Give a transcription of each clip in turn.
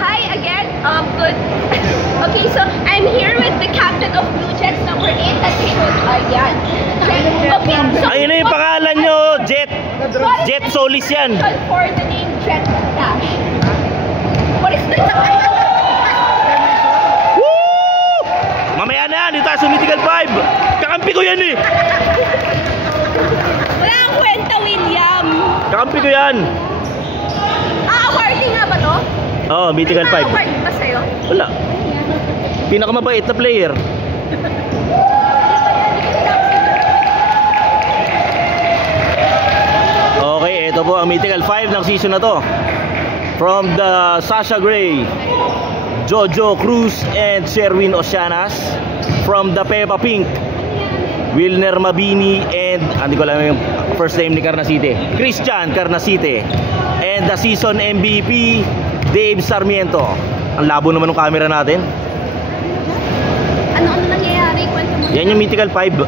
Hi again. Good. Okay, so I'm here with the captain of Blue Jets, number 8. That's Ayan. Okay, so ayun na yung pangalan nyo, Jet. Jet Solis yan. For the name Jet Dash. What is the Woo! Mamaya na yan, dito tayo sa Mythical 5. Kakampi ko yan eh. Wala kang kwenta, William. Kakampi ko yan. Awarding nga ba to? Oo, Mythical 5. Award ba sa'yo? Wala. Pinakamabait na player. Okay, ito po ang Mythical 5 ng season na to. From the Sasha Gray, Jojo Cruz, and Sherwin Oceanas. From the Peppa Pink, Wilner Mabini, and hindi ko alam yung first name ni Carnacite, Christian Carnacite. And the season MVP, Dave Sarmiento. Ang labo naman ng camera natin. Ano nangyayari? Kwento mo. Yan yung Mythical 5.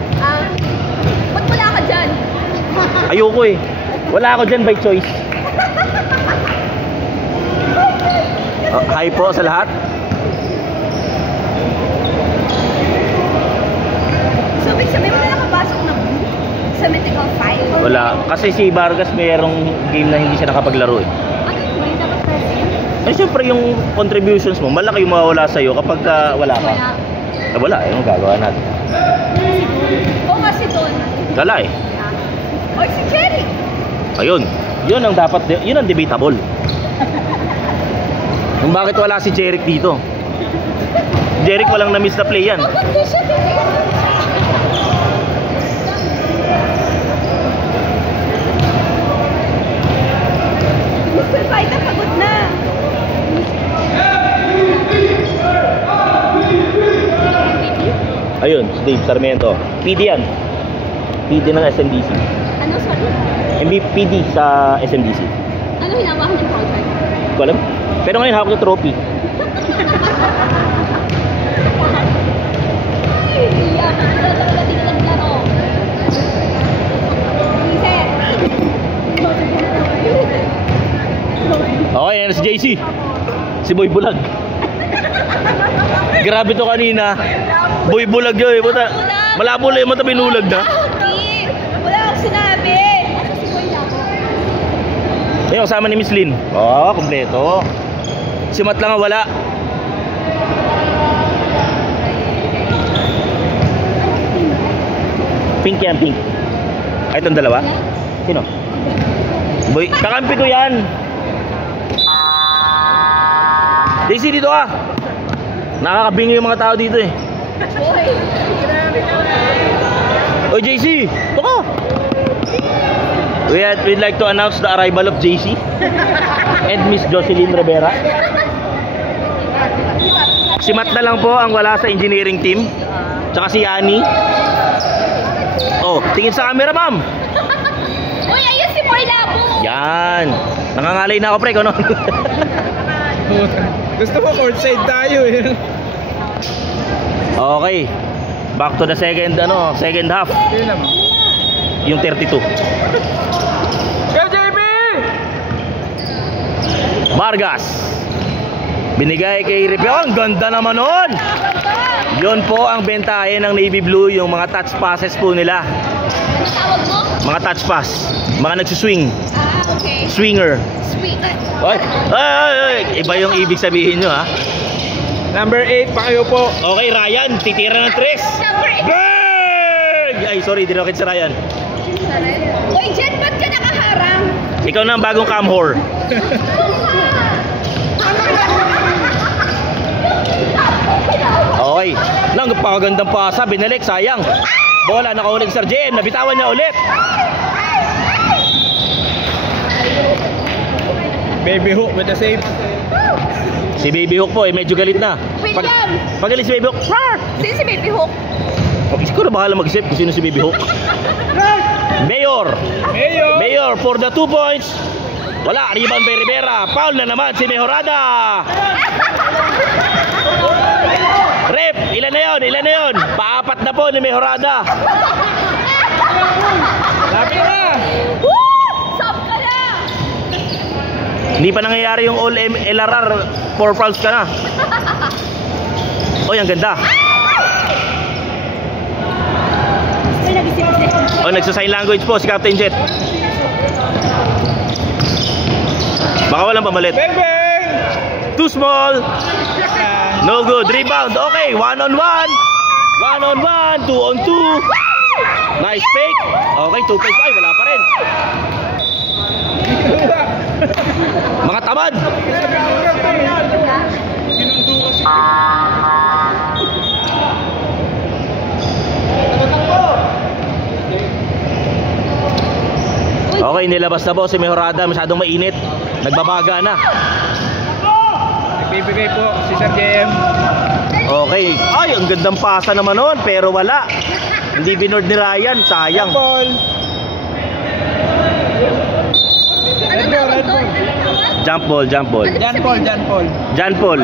Ba't wala ka dyan? Ayoko eh. Wala ako dyan by choice. Hi po sa lahat. So, may sabihin mo na nakapasok na sa Mythical 5? Wala. Kasi si Vargas mayroong game na hindi siya nakapaglaro eh. Ano yun? May dapat present? Eh syempre yung contributions mo, malaki yung mawawala sa'yo kapag wala ka. Wala eh. Anong gagawa natin? Oo nga si Don. Wala eh. O si Jerry. Ayun. Yun ang dapat, yun ang debatable. Kung bakit wala si Jeric dito. Jeric walang na-miss na play yan. Bakit siya Mr. Fighter, pagod na. Ayun, si Dave Sarmiento. PD yan. PD ng SMDC. Ano, sorry? PD sa SMDC. Ano hinawakan yung contract? Hindi ko alam. Pero ngayon hawak yung trophy. Iyan, wala talaga tinaglaro. Okay, yan si JC. Si Boy Bulag. Grabe to kanina. Boy Bulag yun eh. Malabo lang yung mata binulag na. Wala akong sinabi. Asa si Boy Labo? Ayun, kasama ni Miss Lynn. Oo, kompleto. Si Matt lang ang wala. Pink yan, pink. Ay, itong dalawa? Sino? Boy, kakampi ko yan. Daisy, dito ka. Nakakabingi yung mga tao dito eh. Boy. Oy, JC, ito ka. We'd like to announce the arrival of JC and Miss Jocelyn Rivera. Si Matt na lang po ang wala sa engineering team. Tsaka si Annie. Oh, tingin sa camera, ma'am. Uy, ayun si Boy Labo. Yan. Nangangalay na ako, pre, ano? Gusto mo courtside tayo eh. Okay. Back to the second half. Yun naman. Yung 32. Go JB! Vargas. Binigay kay Ripio. Ang ganda naman nun. Yun po ang bentahe ng Navy Blue, yung mga touch passes po nila. Ano tawag mo? Mga touch pass. Mga nagsuswing. Okay. Swinger. Sweet. Oy, iba yung ibig sabihin nyo ha. Number 8 pa kayo po. Okay, Ryan, titira ng 3. Number 8. Bang! Ay, sorry, dinokit si Ryan. Uy, Jet, ba't ka nakaharang? Ikaw na ang bagong cam whore. Okay. Lang, napakagandang pasa. Binalik, sayang. Bola, nakaulig si Sarjen. Nabitawan niya ulit. Baby Hook with the save. Si Baby Hook po, medyo galit na. William! Pagalit si Baby Hook. Sino si Baby Hook? Siguro bahala mag-isip kung sino si Baby Hook. Mayor! Mayor for the 2 points. Wala, rebound by Rivera. Foul na naman si Mejorada. Rep, ilan na yun? Paapat na po ni Mejorada. Sabi na! Woo! Stop ka na! Hindi pa nangyayari yung all LRR 4 fouls ka na. Oy, ang ganda. Oh, nagsa-sign language po si Captain Jet. Baka walang pamalit. Bang bang! Too small. No good. Rebound. Okay, 1-on-1. 1-on-1. 2-on-2. Nice fake. Okay, 2 fakes. Ay, wala pa rin. Mga tamad. Sinundo kasi. Okay, nilabas na po si Mejorada. Masyadong mainit. Nagbabaga na. Nagbibigay po si Sir JM. Okay. Ay, ang gandang pasa naman nun. Pero wala. Hindi binord ni Ryan. Sayang. Ball. Ano tawag doon? Jump ball, jump ball. Jan Paul, Jan Paul. Jan Paul.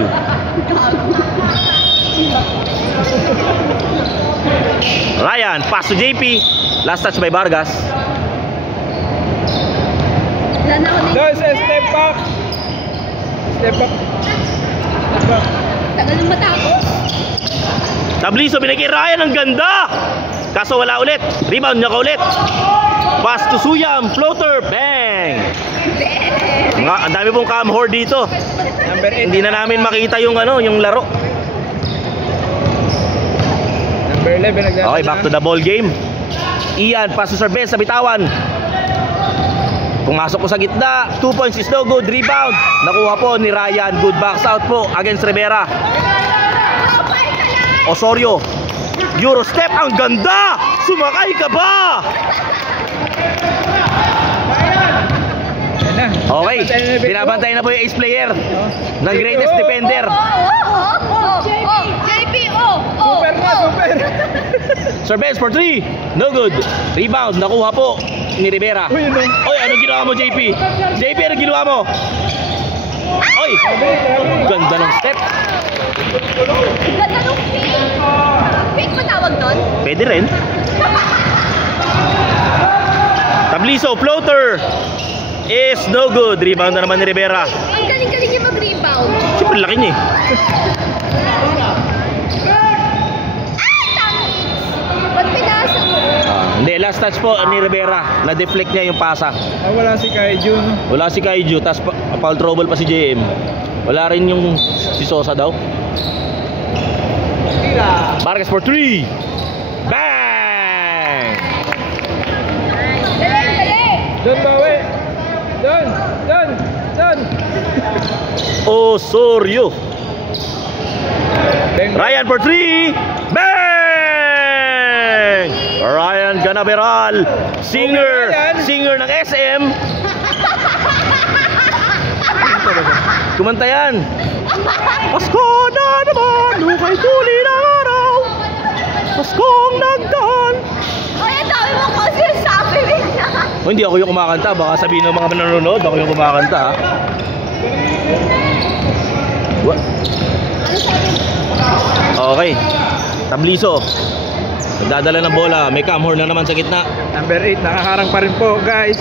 Ryan, pass to JP. Last touch by Vargas. Wala na ako Doon sa step back. Step back. Step back. Tagal nang matapos. Tabliso, binigay Ryan. Ang ganda. Kaso wala ulit. Rebound niya ka ulit. Pass to Suyam. Floater. Bang. Nga, ang dami pong cam whore dito. Number 8. Hindi na namin makita yung ano, yung laro. Number 11 nagdadala. Okay, back to the ball game. Ian, pass to Cervez sa bitawan. Pumasok ko sa gitna. 2 points is no good. Rebound. Nakuha po ni Ryan. Good box out po against Rivera. Osorio. Euro step. Ang ganda. Sumakay ka ba? Yan na. Okay. Binabantay na po yung ace player ng greatest defender. JP, Super na, super. Cervez for 3. No good. Rebound. Nakuha po ni Rivera. Uy, ano? Oy, anong ginawa mo, JP? JP, anong ginawa mo? Oy, ganda ng step. Ganda nung fake. Fake ba tawag doon? Pwede rin. Tabliso, floater is no good. Rebound na naman ni Rivera. Ang galing-galing yung mag-rebound. Siyempre, laki niya eh. Ba't pinasa mo? Hindi, last touch po ni Rivera. Na-deflect niya yung pasa. Ah, wala si Kaiju, no? Wala si Kaiju, tapos foul trouble pa si JM. Wala rin yung si Sosa daw. Vargas for 3. Bang! Galing! Doon, bawi. Doon, doon, doon. Osorio. Bang. Ryan for 3. Bang! Ryan Canaveral. Singer. Singer ng SM. Kumanta yan. Pasko na naman, lukay tuli ng araw. Paskong nagdaan. Ay, ang dami mo kasi sabi niya. Oh, hindi ako yung kumakanta. Baka sabihin ng mga nanonood, ako yung kumakanta. Ha? What? Okay. Tabliso. Nagdadala ng bola. May cam horn na naman sa gitna. Number 8, nakaharang pa rin po, guys.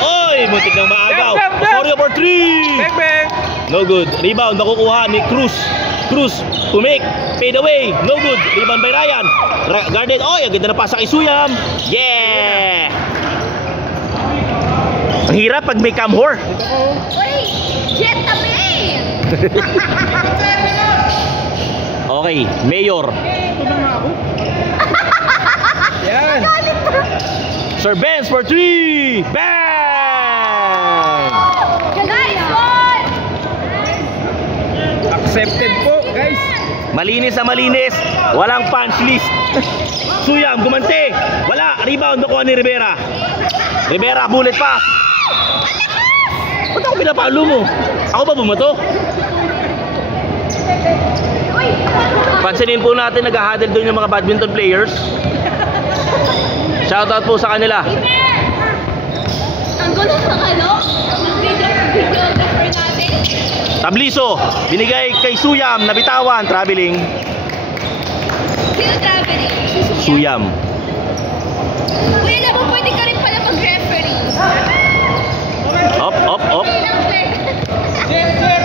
Oy! Muntik ng maagaw. Jump, jump, jump. Osorio for 3. Bang, bang. No good. Rebound nakukuha ni Cruz. Cruz to make. Fade away. No good. Rebound by Ryan. Guarded. Oy! Ang ganda na pasa kay Suyam. Yeah! Ang hirap pag may cam whore. Uy, jet tabi! Okay. Mayor. Yan. Sir Benz for 3. Bang! Nice one! Accepted po, guys. Malinis na malinis. Walang punch list. Suyam, gumante. Wala. Rebound nakuha ni Rivera. Rivera, bullet pass. Ba't ako pinapalo mo? Ako ba bumato? Pansinin po natin, nag-huddle doon yung mga badminton players. Shoutout po sa kanila. Ang gulo ng ano? Videographer natin. Tabliso, binigay kay Suyam, nabitawan, traveling. Sino traveling? Si Suya? Suyam. Uy, alam mo, pwede ka rin pala mag-referee. Up, up, up. Okay lang, sir. Jet, jet.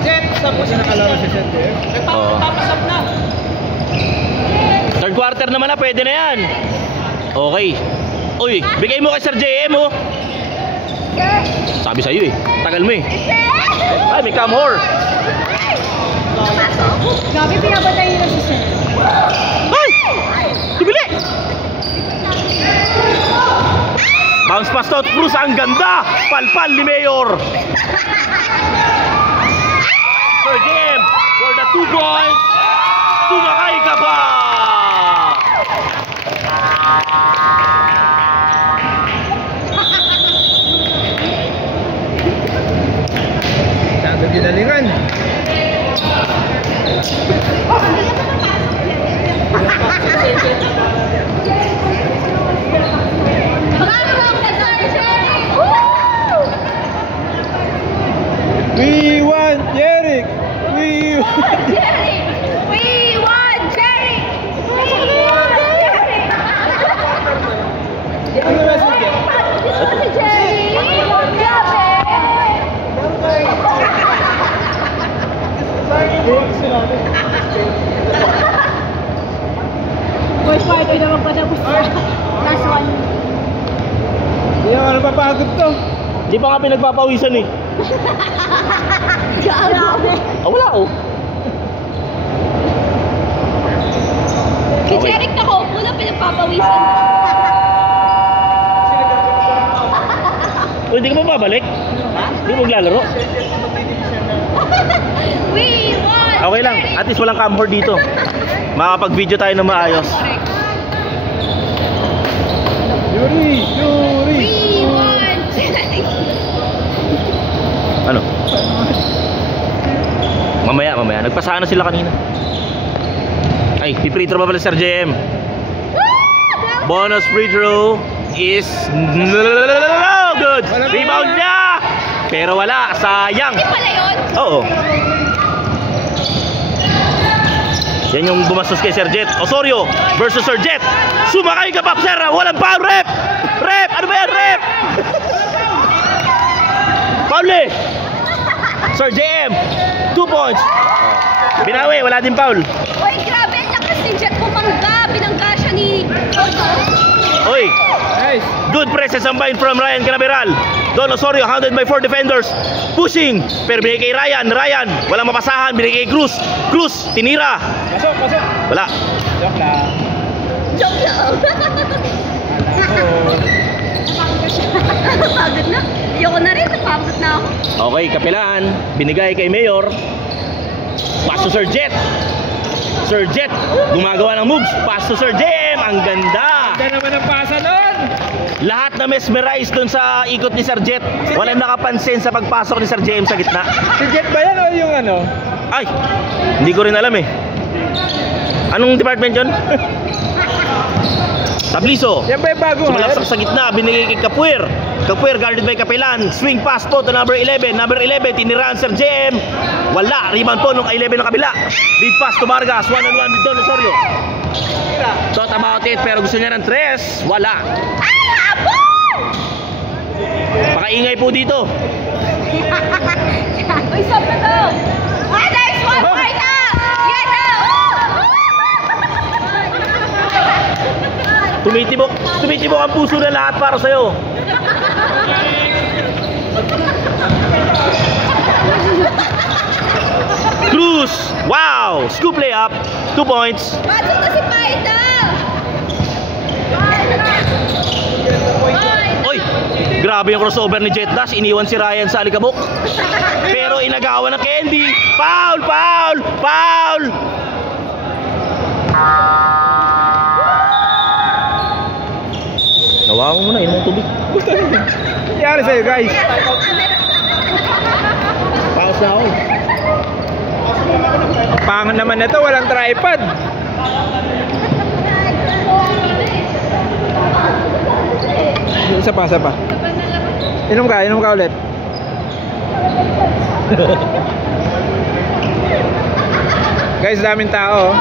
Jet. Kasi nakalaro si Sente. Oo. Third quarter naman na, pwede na yan. Okay. Uy, bigay mo kay Sir JM, oh. Sabi sa'yo eh, tagal mo eh. Ay, may come more. Gabi, pinapatay nila si Sir. Ay! Tibili! Bounce pass to Cruz, ang ganda! Palpal ni Mayor. Sir JM, for the 2 points, sumakay ka pa! Saan ginalingan? We want Jeric! We want Jerry! We want Jerry! We want Jerry! Ano ba si Jeric? Si Jerry! Boys, pa ito na magpatapos na. Last one. Hindi naman napapagod to. Di pa nga pinagpapawisan eh. Grabe. Ah, wala oh. Kay Okay. Jerry nakaupo na pinagpapawisan. O, hindi ka pa babalik? Hindi mo maglalaro? We want Okay lang, at least walang camper dito. Makapag-video tayo na maayos. Yuri! Yuri! We want Jerry! Ano? Mamaya. Nagpasana sila kanina. Ay, free throw pa pala Sir JM. Bonus free throw is good. Rebound niya. Pero wala, sayang. Hindi pala yun? Oo. Yan yung gumastos kay Sir Jet. Osorio versus Sir Jet. Sumakay ka pa, Sir. Walang foul, rep. Rep, ano ba yan, rep? Foul eh. Sir JM, 2 points. Binawi, wala din foul. Uy, grabe, ang lakas ni Jet pumangga. Binangga siya ni Otto. Oy, Nice! good presence and bind from Ryan Canaveral. Don Osorio, handled by 4 defenders. Pushing, pero binigay kay Ryan. Ryan, walang mapasahan, binigay kay Cruz. Cruz, tinira. Pasok! Wala. Joke lang. Joke lang. Oo. Napagod na. Ayoko na rin, napagod na ako. Okay, kapilaan. Binigay kay Mayor. Pass to Sir Jet. Sir Jet, gumagawa ng moves. Pass to Sir JM. Ang ganda. Ganda naman ang pasa nun! Lahat na mesmerize dun sa ikot ni Sir Jet. Walang nakapansin sa pagpasok ni Sir JM sa gitna. Si Jet ba yan o yung ano? Ay, hindi ko rin alam eh. Anong department yun? Tabliso. Yan ba yung bagong Sumalaksak sa gitna, binigay kay Capuer. Capuer guarded by Kapilan. Swing pass po to number 11. Number 11, tiniraan Sir JM. Wala, rebound po nung 11 ng kabila. Lead pass to Vargas, 1-on-1 with Don Osorio. Thought about it, pero gusto niya ng 3. Wala. Ay, hapon! Pakaingay po dito. Uy, stop na to! Ah, there's one more now! Yan na! Tumitibok ang puso na lahat para sa'yo. Cruz, wow, scoop layup, 2 points. Pasok na si Paita! Oy, grabe yung crossover ni Jet Dash, iniwan si Ryan sa alikabok. Pero inagawan ng Candy. Foul, foul, foul. Nawawa mo muna, inom ng tubig. Nangyari sa'yo guys? Paus na ako. Pangan naman ito, walang tripod. Isa pa. Inom ka ulit. Guys, daming tao.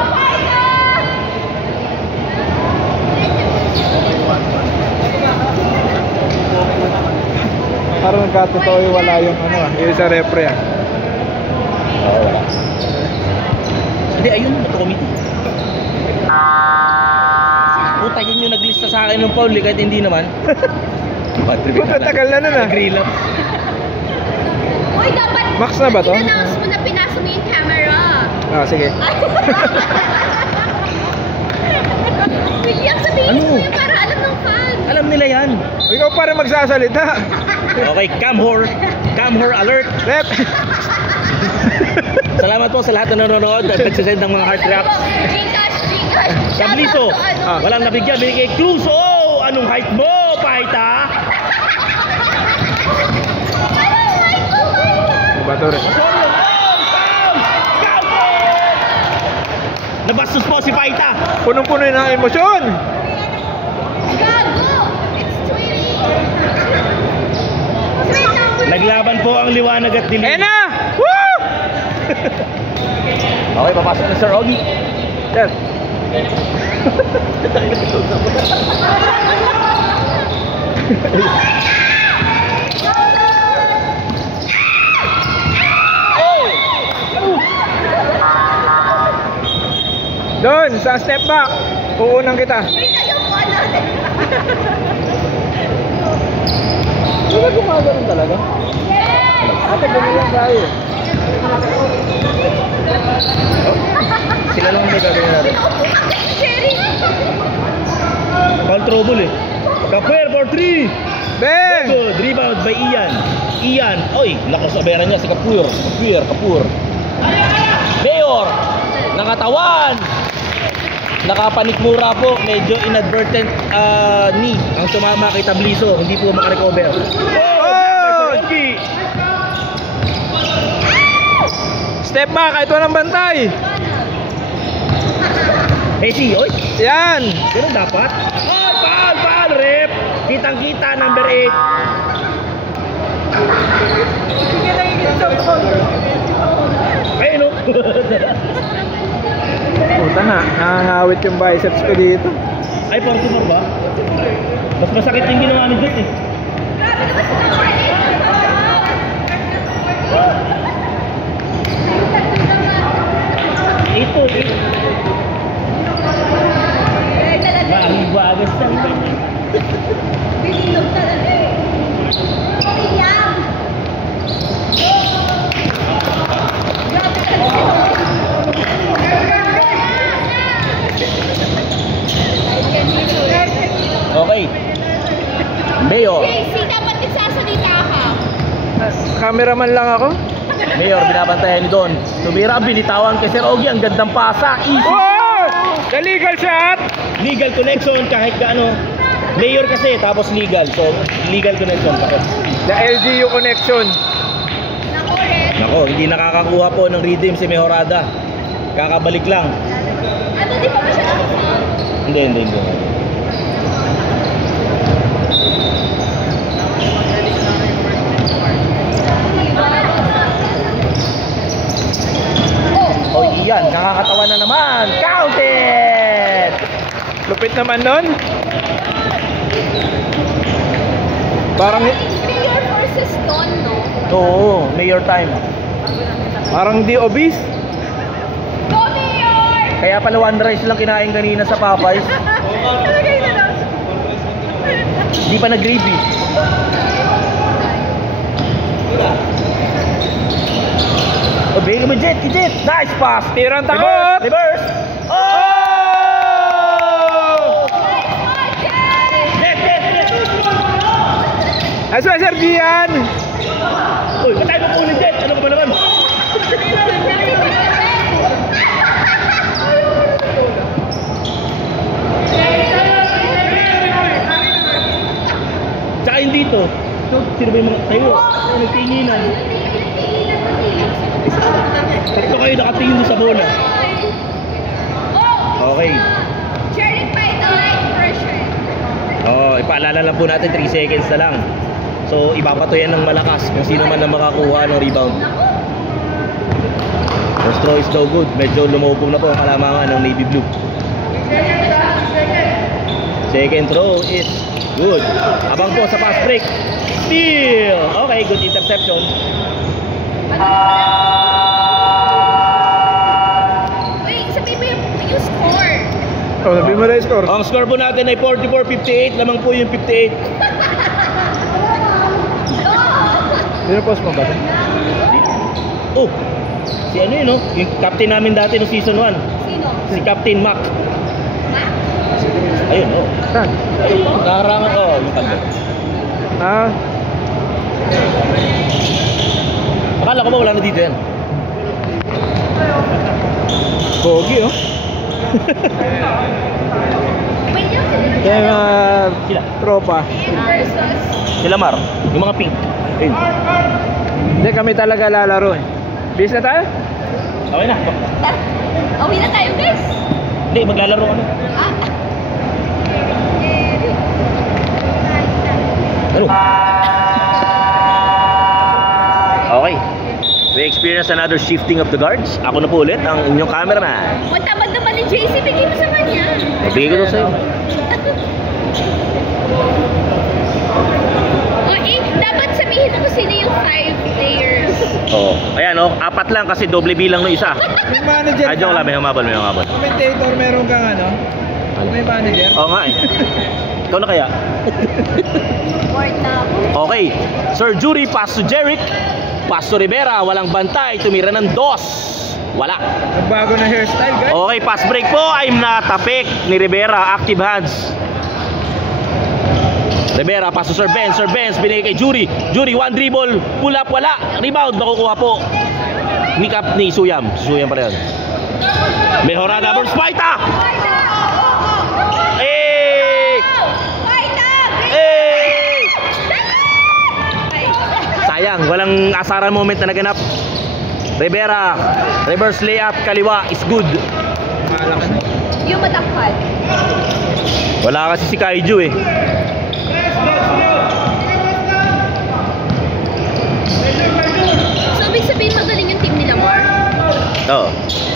Parang nagkatotoo wala yung ano, yung sa repre. Oo, wala. Hindi, ayun, bato committee. Puta, yun yung naglista sa akin ng foul, kahit hindi naman. Tagal na nun ah. Nag-grill up. Uy, dapat Max na ba to? in-announce mo na pinasa mo yung camera. Ah, sige. William, sabihin Ano? mo yung para alam ng fan. Alam nila yan. Ikaw para magsasalita. Okay, cam whore alert. Rep. Salamat po sa lahat na nanonood at nagsisend ng mga heart raps. Gcash. Sablito, Ah. walang nabigyan, binigay clues. Oh, anong height mo, Paita? Bato rin. Nabastos po si Paita. Punong-puno ng emosyon. Gago! It's 20. Naglaban po ang liwanag at dilim. Ayan na! Woo! Okay, papasok na Sir Ogie. Yes. Doon, sa step back. Uunang kita. Wait, ayoko ano. Wala gumagano'n talaga? Yes! Ate, ganyan tayo. Sila lang may gagawin natin. Sherry! Foul trouble eh. Kapwer for 3. Bang! Good. Rebound by Ian. Ian. Oy, lakas sa bera niya si Kapur. Kapur. Mayor. Nakatawan. Nakapanikmura po. Medyo inadvertent knee ang tumama kay Tabliso. Hindi po makarecover. Oh! Step back, ito ng bantay. Hey, si, oy. Yan. Ganun dapat. Oh, foul, rep. Kitang-kita, number 8. Ayun, no? Puta na, nakangawit yung biceps ko dito. Ay, pang tumor ba? Mas masakit yung ginawa ni Jet eh. Ito. Mahiwagas lang naman. Bililog talaga eh. William! Okay. Mayor. JC, dapat nagsasalita ka. Cameraman lang ako. Mayor, binabantayan ni Don. Tumira ang binitawan kay Sir Ogie. Ang gandang pasa. Easy. Oh! The legal shot! Legal connection kahit kaano. Mayor kasi, tapos legal. So, legal connection. The LGU connection. Nako, Red. Nako, hindi nakakakuha po ng redeem si Mejorada. Kakabalik lang. Ano, di pa ba siya nakasal? Hindi. Oh, iyan. Nakakatawa na naman. Counted! Lupit naman nun. Parang, Mayor versus Don, no? Oo, Mayor time. parang di obese. Go, Mayor! Kaya pala one rice lang kinain kanina sa Popeyes. Talagay na lang. Di pa nag-gravy. Oh, bigay mo Jet. Nice pass. Tirang takot. Reverse. Oh! Jet. Ay, Sir Gian. Uy, patay mo po ni Jet. Ano ka ba naman? Tsaka hindi to. Sino ba yung mga tayo? Nagtinginan. Tatlo kayo nakatingin doon sa bola. Okay. Cherry pie, the light version. Ipaalala lang po natin 3 seconds na lang. So, ibabato yan ng malakas kung sino man ang makakuha ng rebound. First throw is no good. Medyo lumubog na po ang kalamangan ng Navy Blue. Second throw is good. Abang po sa fast break. Steal! Okay, good interception. Oh, sabi mo na yung score. Ang score po natin ay 44-58. Lamang po yung 58. Pinopost mo ba ito? Oh, si ano yun, no? Yung captain namin dati no season 1. Sino? Si Captain Mac. Ayun, oh. Saan? Ayun, nakarangan, oh, yung tanda. Ah, Akala ko ba wala na dito yan? pogi oh. Wait lang. Kaya mga Sila. tropa. Versus. Sila Mar. Yung mga pink. Ayun. Hindi kami talaga lalaro eh. Bis na tayo? Okay na. Uwi na tayo, guys. Hindi, maglalaro kami. Ah. Ano? Okay. We experience another shifting of the guards. Ako na po ulit, ang inyong cameraman. Matamad naman ni JC. Bigay mo sa kanya. Bigay ko to sa'yo. Okay, dapat sabihin mo sino yung 5 players. Oo. Ayan, oh. 4 lang kasi doble bilang no isa. May manager Ah, joke lang. May humabol, may humabol. Commentator, meron kang ano? May manager? Oo nga eh. Ikaw na kaya? Board na ako. Okay. Sir Jury, pass to Jeric. Pass to Rivera. Walang bantay. Tumira ng 2. Wala. Nagbago na hairstyle, guys. Okay, pass break po. I'm natapik ni Rivera. Active hands. Rivera, pass to Sir Benz. Sir Benz, binigay kay Jury. Jury, one dribble. Pull up, wala. Rebound, makukuha po. Ni Suyam. Suyam pa rin. Mejorada versus Paita. Sayang, walang asaran moment na naganap. Rivera, reverse layup, kaliwa is good. Mahala ka na. Yung matakpan. Wala kasi si Kaiju eh. So, ibig sabihin magaling yung team nila, Mar? Oo.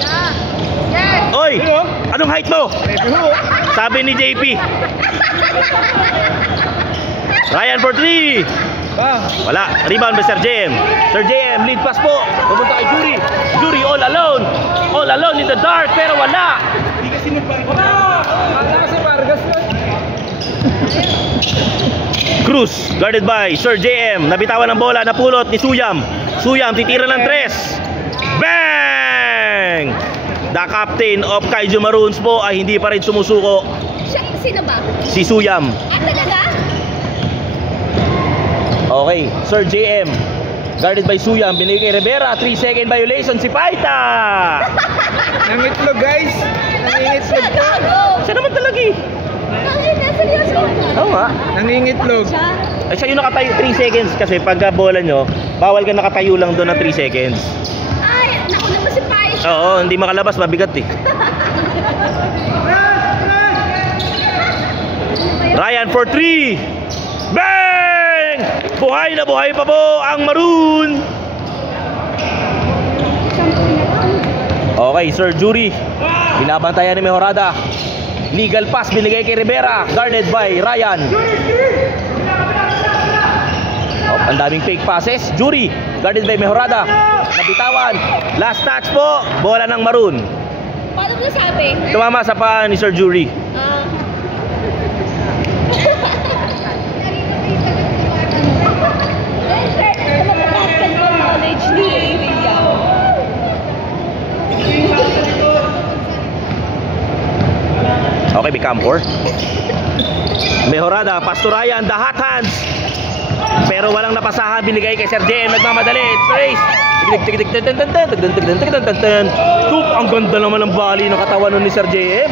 Ah. Yes. Oy! Anong height mo? Maybe ho. Sabi ni JP. Ryan for 3. Bang. Wala. Rebound by Sir JM. Sir JM, lead pass po. Pumunta kay Jury. Jury all alone. All alone in the dark. Pero wala. Hindi kasi nagbago. Wala kasi Vargas na. Cruz, guarded by Sir JM. Nabitawan ng bola. Napulot ni Suyam. Suyam, titira ng 3. Bang! The captain of Kaiju Maroons po ay hindi pa rin sumusuko. Sino ba? Si Suyam. Ah, talaga? Okay, Sir JM. Guarded by Suyam. Binigay kay Rivera. 3-second violation si Paita. Nangitlog, guys. Nangingitlog Siya, po. gago. Siya naman talaga eh. Bakit? Seryoso na. Oo nga. Nangingitlog. Siya. Ay, siya yung nakatayo 3 seconds kasi pagka bola nyo, bawal ka nakatayo lang doon na 3 seconds. Ay, naku naman si Pai. Oo, hindi makalabas, mabigat eh. Ryan for 3. Bang! Buhay na buhay pa po ang Maroon. Okay, Sir Jury. Binabantayan ni Mejorada. Legal pass binigay kay Rivera. Guarded by Ryan. Oh, ang daming fake passes. Jury, guarded by Mejorada. Nabitawan. Last touch po. Bola ng Maroon. Paano mo nasabi? Tumama sa paa ni Sir Jury. Ah. Basketball knowledge ni William. Okay, become 4. Mejorada, pass to Ryan, the hot hands. Pero walang napasahan, binigay kay Sir JM, nagmamadali. It's a race. Ang ganda naman ng bali ng katawan nun ni Sir JM.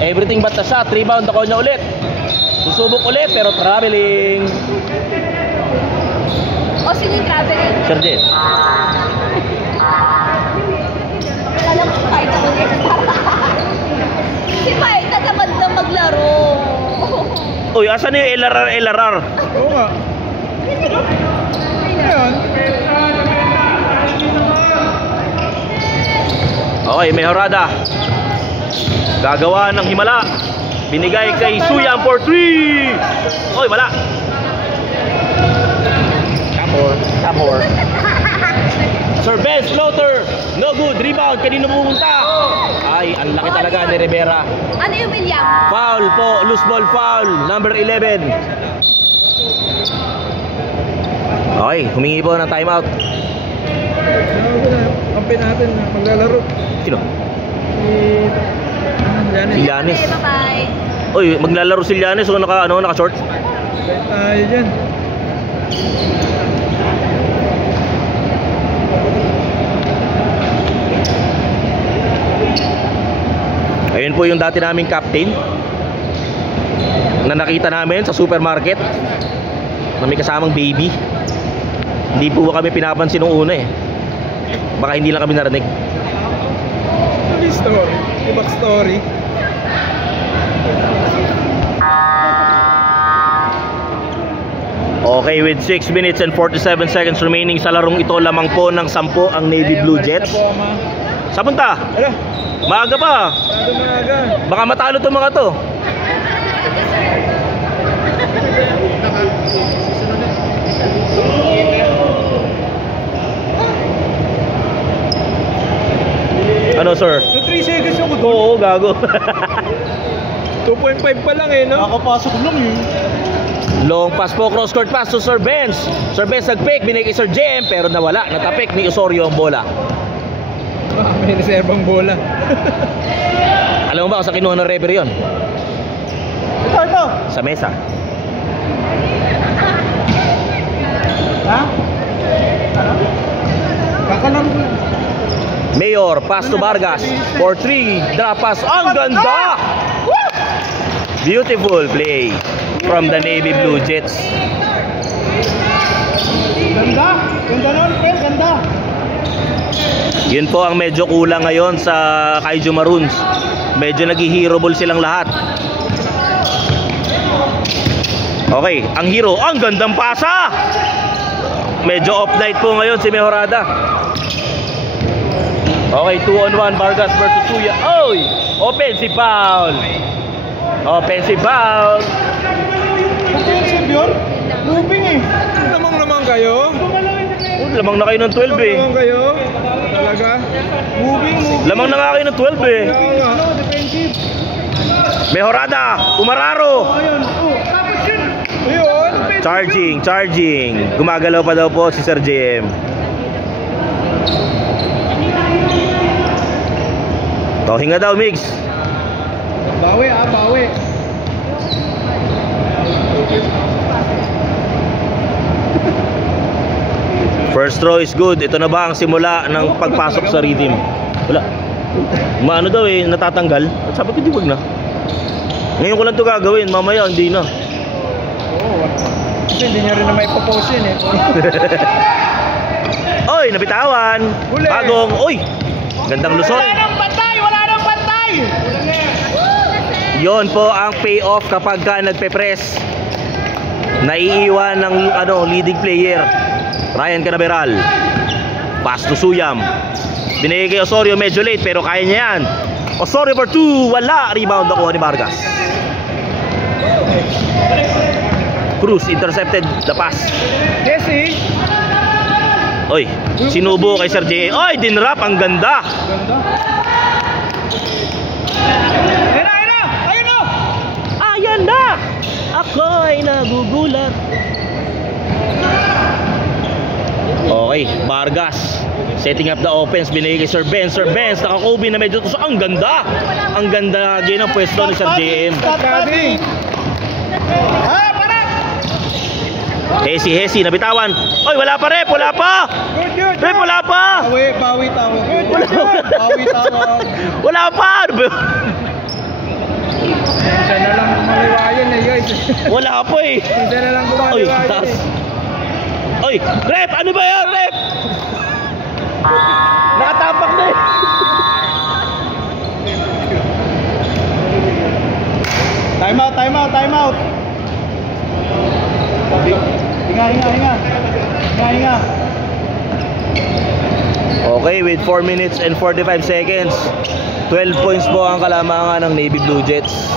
Everything but the shot. Rebound ako niya ulit. Susubok ulit pero traveling. O, sino yung traveling? Sir JM. Alam ko, kahit ako next. Si Pai, tatamad na maglaro. Uy, asan yung LRR? Oo nga. Ngayon. Okay, Mejorada. Gagawa ng himala. Binigay kay Suyam for 3. Oy, wala. Kapor. Sir Benz floater. No good. Rebound. Kanino pumunta? Ay, ang laki talaga ni Rivera. Ano yung William? Foul po, loose ball foul, number 11. Okay, humingi po ng timeout. Kampi natin na maglalaro. Sino? Yan Si Yanis. Okay, bye-bye. Uy, maglalaro si Yanis o naka-short? tayo dyan. Ayun po yung dati naming captain na nakita namin sa supermarket na may kasamang baby. Hindi po kami pinapansin nung una eh. Baka hindi lang kami narinig. Ano yung story? Yung backstory? Okay, with 6 minutes and 47 seconds remaining sa larong ito, lamang po ng 10 ang Navy Blue Jets. Sa punta? Ala, Maaga pa. masyado maaga. Baka matalo to mga to. Ano, sir? 3 seconds ako doon. Oo, gago. 2.5 pa lang eh, no? Nakapasok lang eh. Long pass po, cross court pass to Sir Benz. Sir Benz nag-pick, binigay kay Sir JM, pero nawala. Natapik ni Osorio ang bola. May reservang bola. Alam mo ba kung sa kinuha ng referee yun? Ito. Sa mesa. Ha? Kakalaro ko lang. Mayor, pass to Vargas. For 3, drop pass. Ang ganda! Beautiful play from the Navy Blue Jets. Ganda! Ganda nun, Pel, ganda! Yun po ang medyo kulang ngayon sa Kaiju Maroons. Medyo nag-hero ball silang lahat. Okay, ang hero, ang gandang pasa! Medyo off night po ngayon si Mejorada. Okay, 2-on-1 Vargas versus Suya. Oy! Offensive foul! Offensive foul! Offensive yun? Moving eh. Lamang kayo? Lamang na kayo ng 12 eh. Lamang kayo? Talaga? Moving. Lamang na nga kayo ng 12 eh. Kaya nga. Defensive. Mejorada! Umararo! Ayun. Oh, tapos yun. Ayun. Charging. Gumagalaw pa daw po si Sir JM. Hinga daw, Migs. Bawi. First throw is good. Ito na ba ang simula ng pagpasok sa rhythm? Wala. Maano daw eh, natatanggal. At sabi ko, di wag na. Ngayon ko lang ito gagawin. Mamaya, hindi na. Oo. Kasi hindi niya rin na maipapose yun eh. Oy, nabitawan. Huli. Bagong, oy. Gandang lusot. Wala nang pantay! Yon po ang payoff kapag ka nagpe-press. Naiiwan ng leading player. Ryan Canaveral. Pass to Suyam. Binigay kay Osorio, medyo late pero kaya niya yan. Osorio for 2, wala. Rebound nakuha ni Vargas. Cruz intercepted the pass. Jesse. Oy, sinubo kay Sir J. Oy, dinrap, ang ganda. Ganda. Ayun na! Ayan na! Ako'y nagugulat. Okay, Vargas setting up the offense, binigay kay Sir Benz. Sir Benz, naka-Kobe na medyo tuso. Ang ganda! Ang ganda din ang pwesto ni Sir JM. Hesi, nabitawan. Oy, wala pa rep, wala pa! Good. Rep, wala pa! Bawi tawag. Bawi tawag. Wala pa! Isa na lang kumaliwayan eh guys. Wala pa eh. Isa na lang Oy, kumaliwayan taas. eh. Oy, rep! Ano ba yan, rep? Nakatapak na eh. Time out. Hinga. Okay, with 4 minutes and 45 seconds, 12 points po ang kalamangan ng Navy Blue Jets.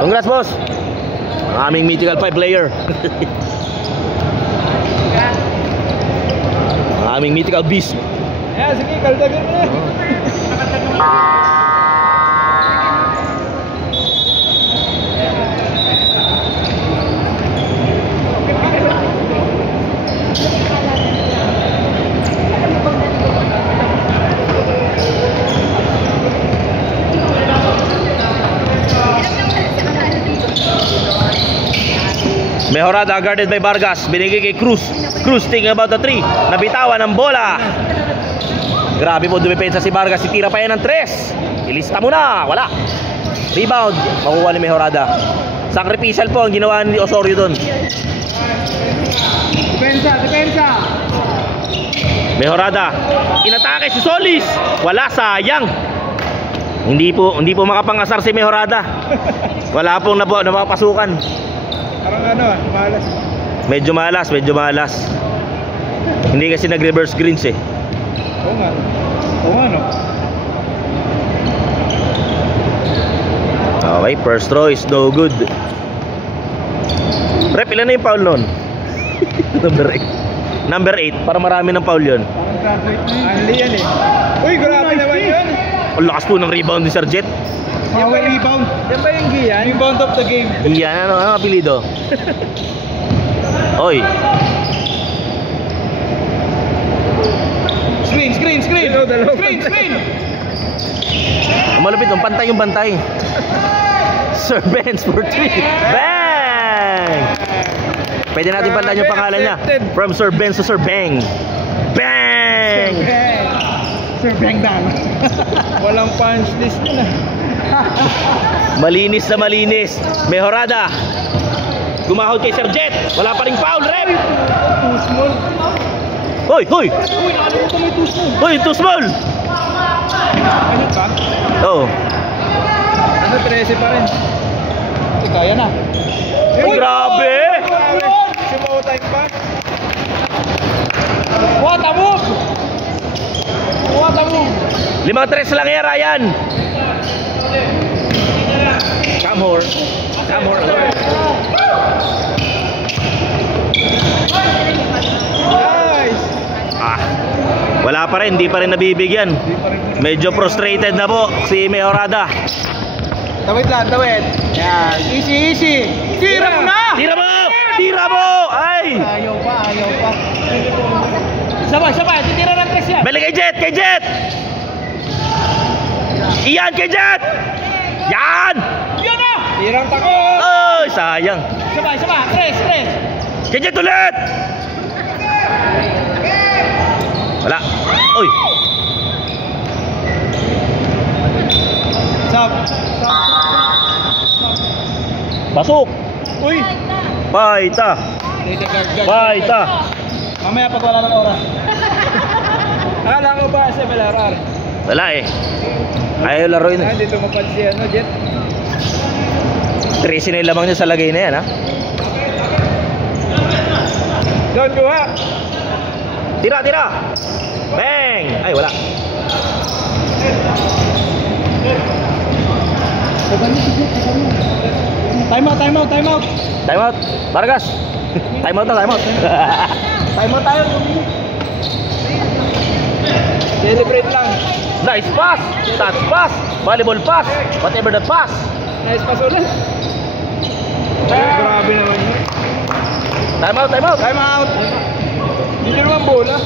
Congrats, boss! Ang aming mythical 5 player. Ang aming mythical beast. Ayan, sige, kaldagan mo na. Mejorada guarded by Vargas. Binigay kay Cruz. Cruz thinking about the 3. Nabitawan ng bola. Grabe po dumipensa si Vargas. Itira pa yan ng 3. Ilista mo na. Wala. Rebound. Makuha ni Mejorada. Sacrificial po ang ginawa ni Osorio doon. Depensa. Mejorada. Inatake si Solis. Wala, sayang. Hindi po makapangasar si Mejorada. Wala pong napapasukan. Parang ano, malas. Medyo malas. Hindi kasi nag-reverse greens eh. Oo nga, no? Okay, first throw is no good. Rep, ilan na yung foul nun? Number 8, para marami ng foul yun. Parang graduate na yun. Anli yan eh. Uy, grabe naman yun. Ang lakas po ng rebound ni Sir Jet. Power rebound. Yan ba yung Gian? Rebound of the game. Iyan, ano apelido? Oy. Screen. Screen. Malupit yung bantay. Sir Benz for 3. Bang! Pwede natin pantayan yung pangalan niya. From Sir Benz to Sir Bang. Bang! Sir Bang Dan. Walang punch list na. Malinis na malinis. Mejorada. Gumahod kay Sir Jet. Wala pa ring foul, rep. Too small. Hoy! Uy, nakalimutan mo yung too small. Hoy, too small. Ano ba? Oo. Ano, 13 pa rin. Kaya na. Uy, grabe! Simaw time pass. What a move! 5-3 lang yan, Ryan. Come more. Nice! Wala pa rin, hindi pa rin nabibigyan. Medyo frustrated na po si Mejorada. Tawid. Yan, easy. Tira mo! Ay! Ayaw pa. Sabay, titira ng 3 yan. Balik kay Jet! Iyan kay Jet! Yan! Yan na! Tirang tako! Ay, sayang. Sabay, 3. Kay Jet ulit! Wala. Uy! Stop. Pasok! Uy! Baita! Mamaya pag wala ng oras. Akala ko ba sa MLRR? Wala eh. Ayaw laruin eh. Dito mapad si Jet. 13 na yung lamang niya sa lagay na yan, ha? Doon, kuha! Tira! Bang! Ay, wala. Time out! Time out. Vargas. Time out. Time out tayo. Celebrate lang. Nice pass. Touch pass. Volleyball pass. Whatever that pass. Nice pass ulit. Grabe naman yun. Time out. Hindi nyo naman bola.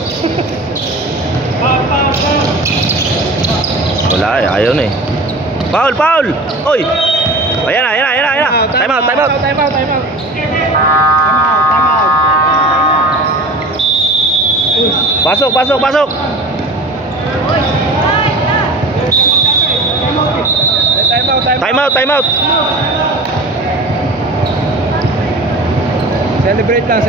Wala eh. Ayaw na eh. Foul. Oy. Ayan na. Time out. Pasok. Time out. Celebrate lang.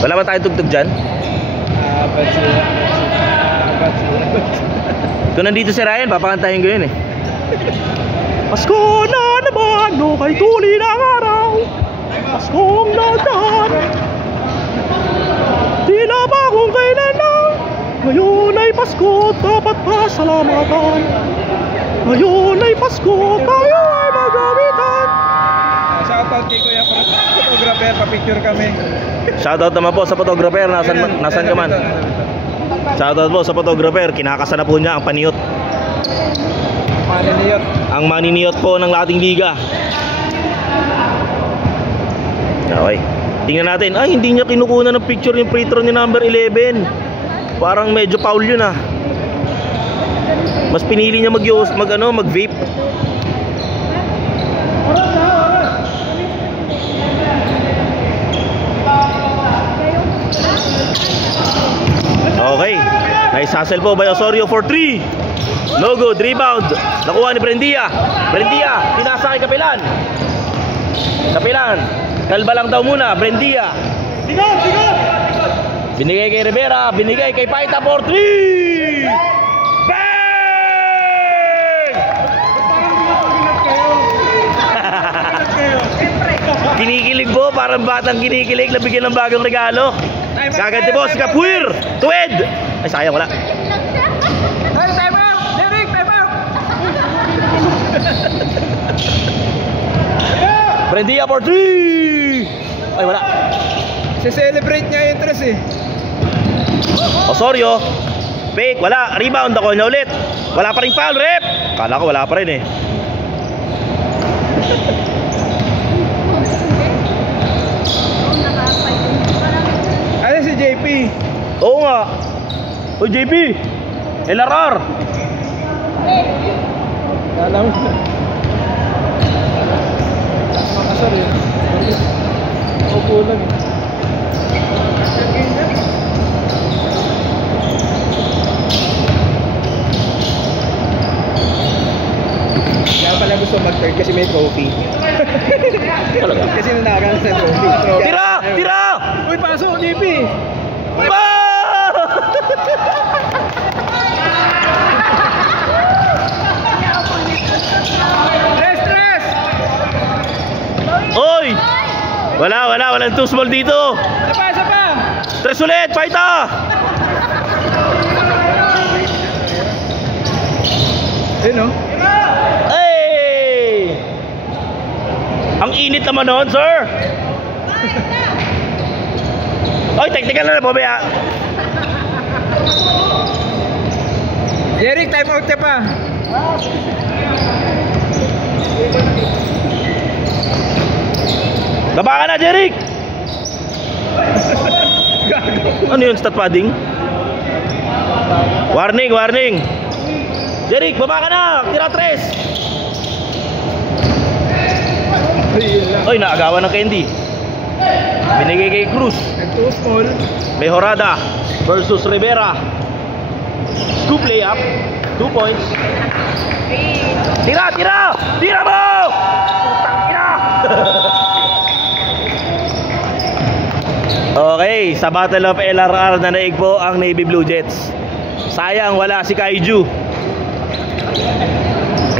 Wala ba tayong tugtog dyan? Ba't sila? Kung nandito si Ryan, papakantahin ko yun eh. Pasko na naman, no, kay tuli ng araw. Paskong nagdaan. Tila ba kung kailan lang. Ngayon ay Pasko, dapat pasalamatan. Ngayon ay Pasko, tayo ay magamitan. Shoutout kay Kuya Photographer, pa-picture kami. Shoutout naman po sa photographer, nasan ka man. Shoutout po sa photographer, kinakasa na po niya ang paniyot. Maniniyot. Ang maniniyot po ng lating liga. Okay. Tingnan natin. Ay, hindi niya kinukuha ng picture yung free throw ni number 11. Parang medyo foul yun ah. Mas pinili niya mag-vape. Okay. Nice hustle po by Osorio for 3. No good. Rebound. Nakuha ni Brendia. Brendia. Tinasa kay Kapilan. Kapilan. Kalba lang daw muna. Brendia. Binigay kay Rivera. Binigay kay Paita for 3. Bang! Kinikilig po. Parang batang kinikilig. Nabigyan ng bagong regalo. Gaganti po si Kapuir. Tuwed. Ay sayang wala. Time out! Derek, time out! Brendia for 3. Ay wala. Se-celebrate niya yung tres eh. Osorio. Fake. Wala. Rebound ako na ulit. Wala pa rin foul. Rep. Kala ko wala pa rin eh. Ano si JP? Oo nga. O JP. LRR. Alam mo. Makasar yun. Upo lang eh. Kaya pala gusto mag-third kasi may trophy. Talaga? Kasi nandagan sa trophy. Tira! Tira! Uy, pasok, JP! Ba! Stress! Oy! Walang too small dito. Isa pa! Tres ulit, Paita! Ayun o. Hey! Ang init naman noon, sir. Oy, technical na po, Bea. Derek, time out ka pa. Baba ka na, Jeric! Ano yun, stat padding? Warning, warning! Jeric, baba ka na! Tira tres! Oy, naagawan ng Candy. Binigay kay Cruz. Too small. Mejorada versus Rivera. Scoop layup. 2 points. Tira! Tira! Tira mo! Tira! Okay, sa Battle of LRR na naig po ang Navy Blue Jets. Sayang wala si Kaiju.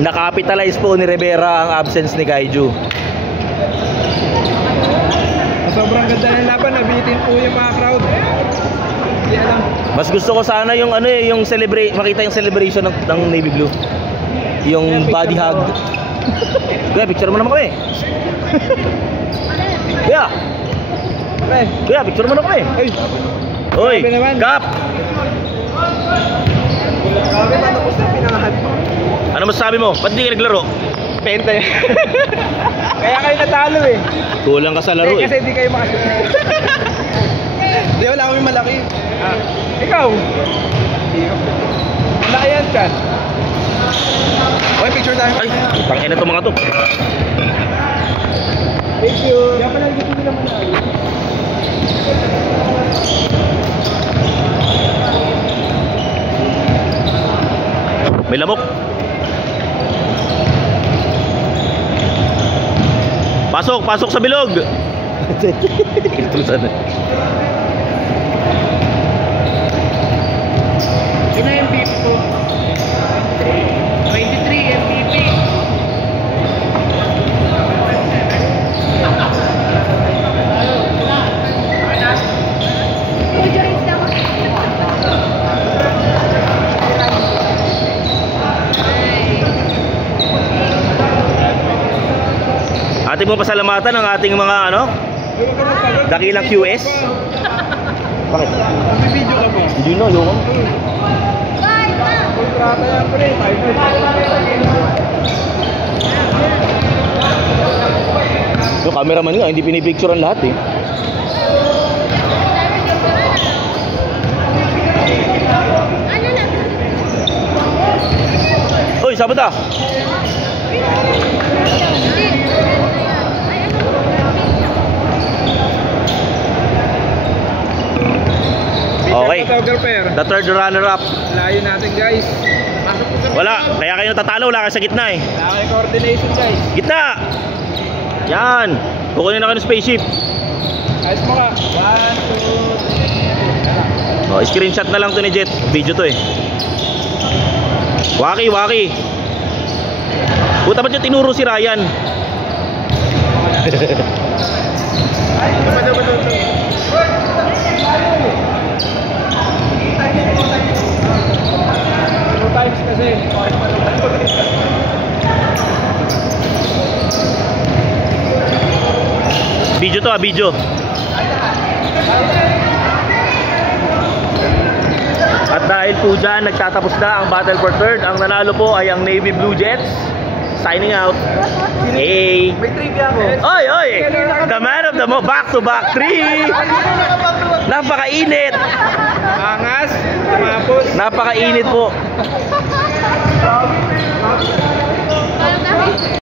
Nakapitalize po ni Rivera ang absence ni Kaiju. Sobrang ganda ng laban, nabitin po yung mga crowd. Hindi alam. Mas gusto ko sana yung yung makita yung celebration ng Navy Blue. Yung body hug. Kuya, picture mo naman kami. Kuya. Kuya, picture mo naman kami. Oy, Kap. Grabe, matapos na pinangahan. Ano masasabi mo? Ba't di ka naglaro? Penta eh. Kaya kayo natalo eh. Kulang ka sa laro eh. Kasi di kayo makasya. Di, wala kami malaki. Ikaw? Malaki yan ka. Okay, picture tayo. Ay, tangina to mga to. Thank you. Kaya pala hindi ko nila manalo. May lamok. Pasok, pasok sa bilog. Ito sana. Sino yung MVP po? 23 MVP. Ating mo pasalamatan ang ating mga Dakilang QS. Bakit? Video ka mo. Hindi na, yung Kontrata yan pre. 5 yung cameraman nga, hindi pinipicturean lahat eh. Uy, sabi ta? Okay. Photographer. The third runner-up. Layo natin guys. Pasok po sa Wala, kaya kayo natatalo, wala kayo sa gitna eh. Wala kayo coordination guys. Gitna! Yan! Kukunin na kayo ng spaceship. Ayos mo ka. 1, 2, 3. Oh, screenshot na lang to ni Jet. Video to eh. Waki, waki. Buta ba't yung tinuro si Ryan? Ay, ito. 2 times kasi. Video to ah, video. At dahil po dyan, nagtatapos na ang battle for third. Ang nanalo po ay ang Navy Blue Jets. Signing out. Hey! May trivia ako. Oy, oy! The man of the back-to-back 3! Napakainit! Angas. Tumapos. Napakainit po.